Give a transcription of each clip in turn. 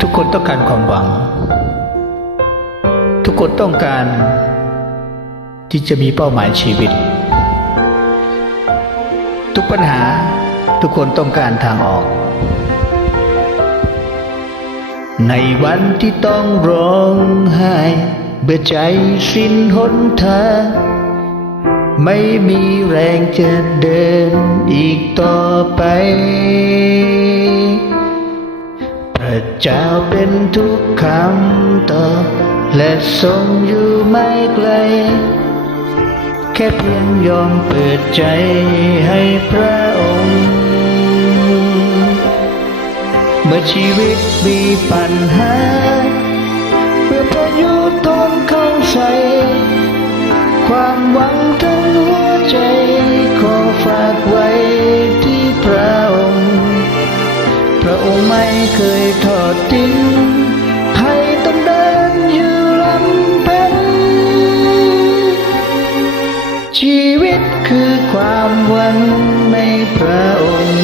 ทุกคนต้องการความหวัง ทุกคนต้องการ ที่จะมีเป้าหมายชีวิต ทุกปัญหาทุกคนต้องการทางออก ในวันที่ต้องร้องไห้เบื่อใจสิ้นหนทางไม่มีแรงจะเดินอีกต่อไป พระเจ้าเป็นทุกคำตอบและทรงอยู่ไม่ไกล แค่เพียงยอมเปิดใจให้พระองค์ เมื่อชีวิตมีปัญหาเมื่อพายุโทนเข้าใส่ความหวังทั้งหัว เคยทอดทิ้งให้ต้องเดินอยู่ลำพังชีวิตคือความหวังในพระองค์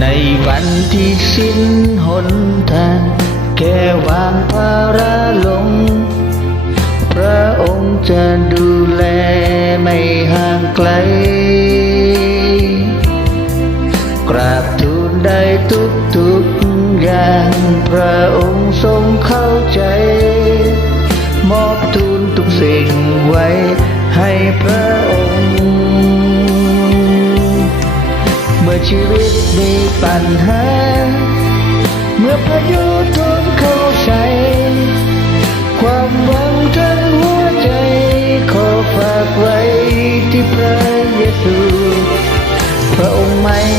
ในวันที่สิ้นหนทางแค่วางภาระลง พระองค์จะ ราบทูลได้ทุกทุกอย่าง พระองค์ทรงเข้าใจ มอบทูลทุกสิ่งไว้ให้พระองค์ เมื่อชีวิตมีปัญหา เมื่อพายุโทนเข้าใส่ความหวัง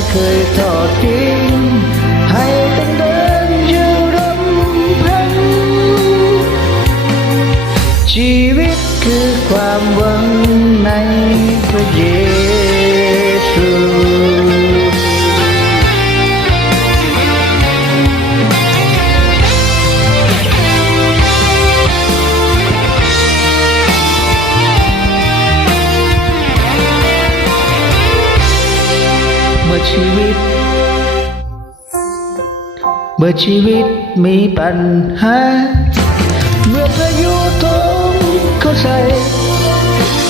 องค์ไม่เคยทอดทิ้งให้ต้องเดินอยู่ลำพังชีวิตคือความหวั ชีวิต เมื่อชีวิตมีปัญหา เมื่อพายุโทมเข้าใส่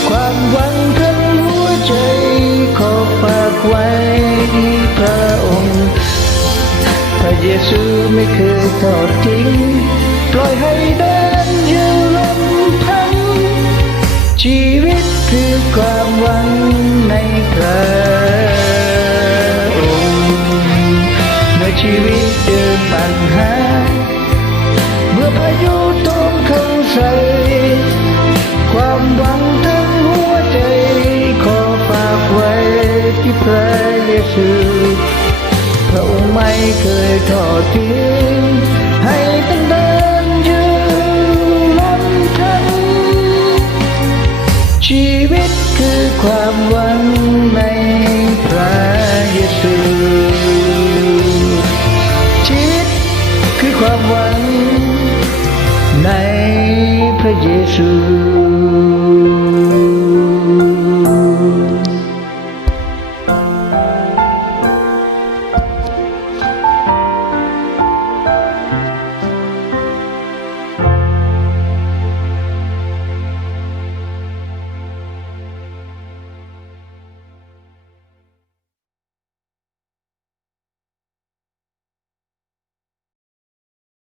ความหวังทั้งหัวใจขอฝากไว้พระองค์ พระเยซูไม่เคยทอดทิ้ง ปล่อยให้เดินอยู่ลำพังชีวิตคือความหวังในพระ เจอปัญหา เมื่อพายุโทมเข้าใส่ความหวังทั้งหัวใจ ขอฝากไว้ที่พระเยซูพระองค์ไม่เคยทอดทิ้งให้ต้องเดินอยู่ลำพังชีวิตคือความหวังใน ความหวังในพระเยซู